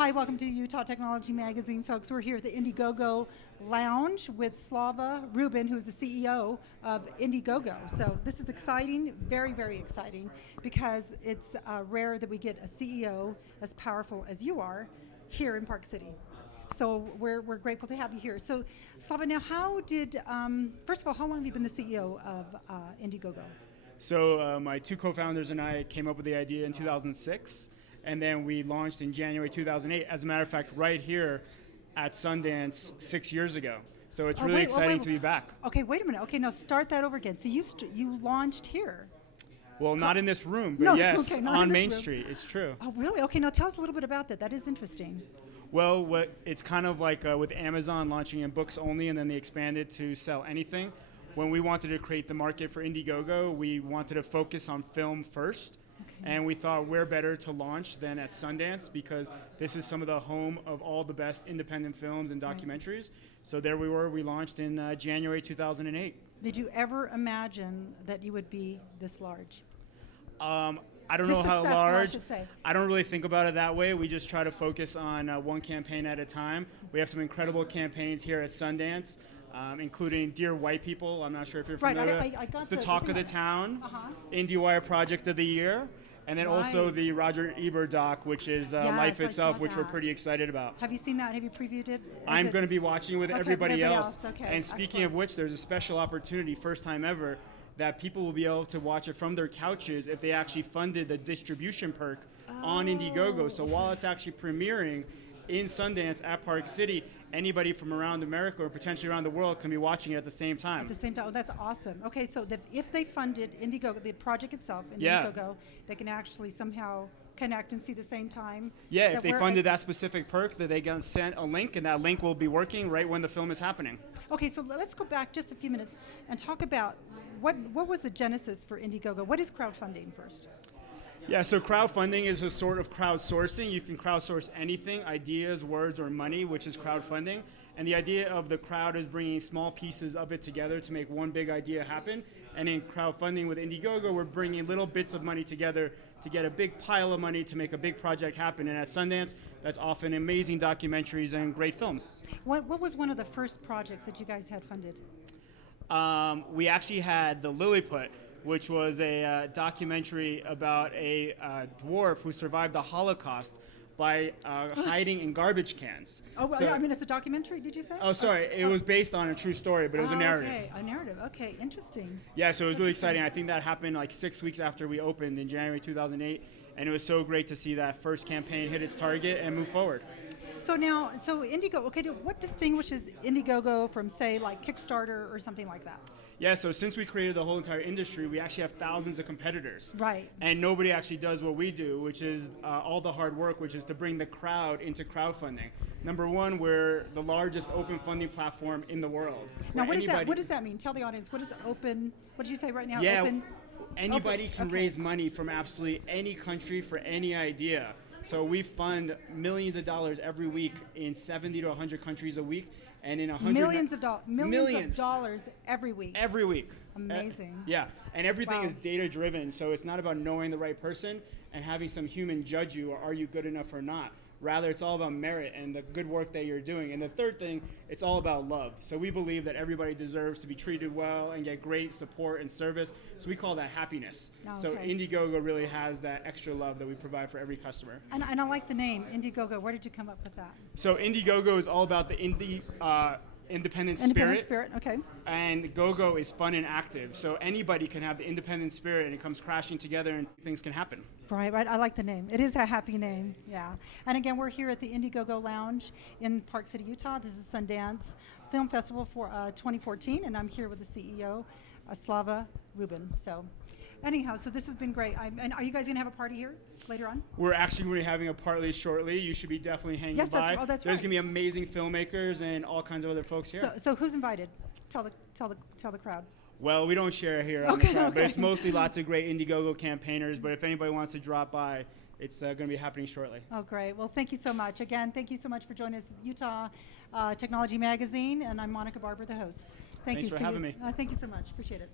Hi, welcome to Utah Technology Magazine, folks. We're here at the Indigogo Lounge with Slava Rubin, who's the CEO of Indigogo. So this is exciting, very, very exciting, because it's rare that we get a CEO as powerful as you are here in Park City. So we're grateful to have you here. So Slava, now how did, first of all, how long have you been the CEO of Indigogo? So my two co-founders and I came up with the idea in 2006. And then we launched in January 2008. As a matter of fact, right here at Sundance 6 years ago. So it's really exciting to be back. Okay, wait a minute. Okay, now start that over again. So you launched here. Well, not in this room, but no, yes, okay, on Main Street. It's true. Oh, really? Okay, now tell us a little bit about that. That is interesting. Well, it's kind of like with Amazon launching in books only, and then they expanded to sell anything. When we wanted to create the market for Indiegogo, we wanted to focus on film first. And we thought where better to launch than at Sundance, because this is some of the home of all the best independent films and documentaries. Right. So there we were. We launched in January 2008. Did you ever imagine that you would be this large? I don't know how large. I don't really think about it that way. We just try to focus on one campaign at a time. We have some incredible campaigns here at Sundance. Including Dear White People. I'm not sure if you're familiar. Right, I got it's the Talk of the Town, IndieWire Project of the Year, and then right. also the Roger Ebert doc, which is Life Itself, which we're pretty excited about. Have you seen that? Have you previewed it? I'm going to be watching with everybody else. Okay, and speaking of which, there's a special opportunity, first time ever, that people will be able to watch it from their couches if they actually funded the distribution perk on Indiegogo. So while it's actually premiering in Sundance at Park City, anybody from around America or potentially around the world can be watching it at the same time. At the same time, oh, that's awesome. Okay, so if they funded Indiegogo, the project itself, Indiegogo, they can actually somehow connect and see the same time. Yeah, if they funded that specific perk, that they get sent a link, and that link will be working right when the film is happening. Okay, so let's go back just a few minutes and talk about what was the genesis for Indiegogo. What is crowdfunding first? Yeah, so crowdfunding is a sort of crowdsourcing. You can crowdsource anything, ideas, words, or money, which is crowdfunding. And the idea of the crowd is bringing small pieces of it together to make one big idea happen. And in crowdfunding with Indiegogo, we're bringing little bits of money together to get a big pile of money to make a big project happen. And at Sundance, that's often amazing documentaries and great films. What was one of the first projects that you guys had funded? We actually had The Lilliput, which was a documentary about a dwarf who survived the Holocaust by hiding in garbage cans. Oh, well, so, I mean, it's a documentary, did you say? Oh, sorry. It was based on a true story, but it was a narrative. Okay, a narrative. Okay, interesting. Yeah, so it was really exciting. I think that happened like 6 weeks after we opened in January 2008, and it was so great to see that first campaign hit its target and move forward. So now, Indiegogo, okay, what distinguishes Indiegogo from, say, like Kickstarter or something like that? Yeah, so since we created the whole entire industry, we actually have thousands of competitors. Right. And nobody actually does what we do, which is all the hard work, which is to bring the crowd into crowdfunding. Number one, we're the largest open funding platform in the world. Now, what does that mean? Tell the audience, what is open, what did you say right now? Yeah, open, anybody can raise money from absolutely any country for any idea. So we fund millions of dollars every week in 70 to 100 countries a week. And in 100 millions of dollars every week. Every week. Amazing. Yeah, and everything is data driven, so it's not about knowing the right person and having some human judge you or are you good enough or not. Rather, it's all about merit and the good work that you're doing. And the third thing, it's all about love. So we believe that everybody deserves to be treated well and get great support and service. So we call that happiness. Okay. So Indiegogo really has that extra love that we provide for every customer. And I like the name, Indiegogo. Where did you come up with that? So Indiegogo is all about the independent spirit. Independent spirit, okay. And Gogo is fun and active. So anybody can have the independent spirit and it comes crashing together and things can happen. Right. I like the name. It is a happy name, yeah. And again, we're here at the Indiegogo Lounge in Park City, Utah. This is Sundance Film Festival for 2014, and I'm here with the CEO, Slava Rubin. So anyhow, so this has been great. And are you guys going to have a party here later on? We're actually going to be having a party shortly. You should be definitely hanging by. That's There's going to be amazing filmmakers and all kinds of other folks here. So who's invited? Tell the crowd. Well, we don't share here on the crowd, but it's mostly lots of great Indiegogo campaigners. But if anybody wants to drop by, it's going to be happening shortly. Oh, great. Well, thank you so much. Again, thank you so much for joining us at Utah Technology Magazine, and I'm Monica Barber, the host. Thanks for having me. Thank you so much. Appreciate it.